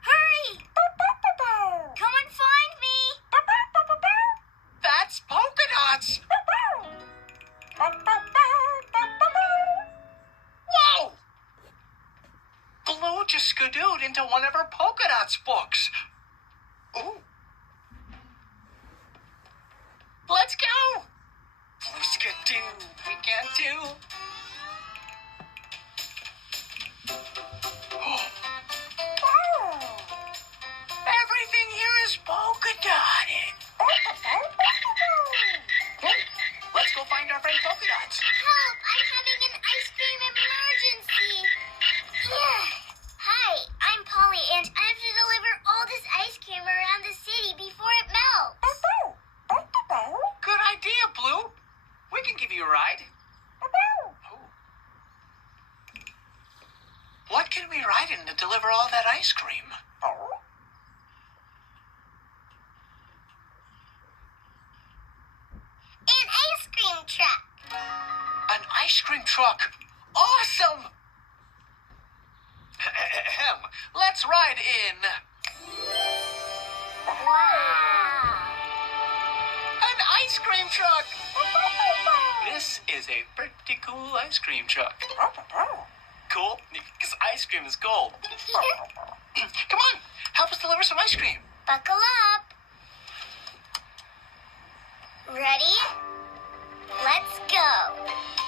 Hurry! Come and find me! That's Polka Dots! Whoa! Blue just skidooed into one of her Polka Dots books. Ooh. Let's go! Blue skidoo, we can too. Everything here is polka dotted. Let's go find our friend Polka Dots. Help! I'm having an ice cream emergency! Hi, I'm Polly, and I have to deliver all this ice cream around the city before it melts. Good idea, Blue. We can give you a ride. Oh. What can we ride in to deliver all that ice cream? An ice cream truck. An ice cream truck. Awesome! Let's ride in Wow. an ice cream truck. This is a pretty cool ice cream truck. Cool? Because ice cream is gold. Come on, help us deliver some ice cream. Buckle up. Ready? Let's go.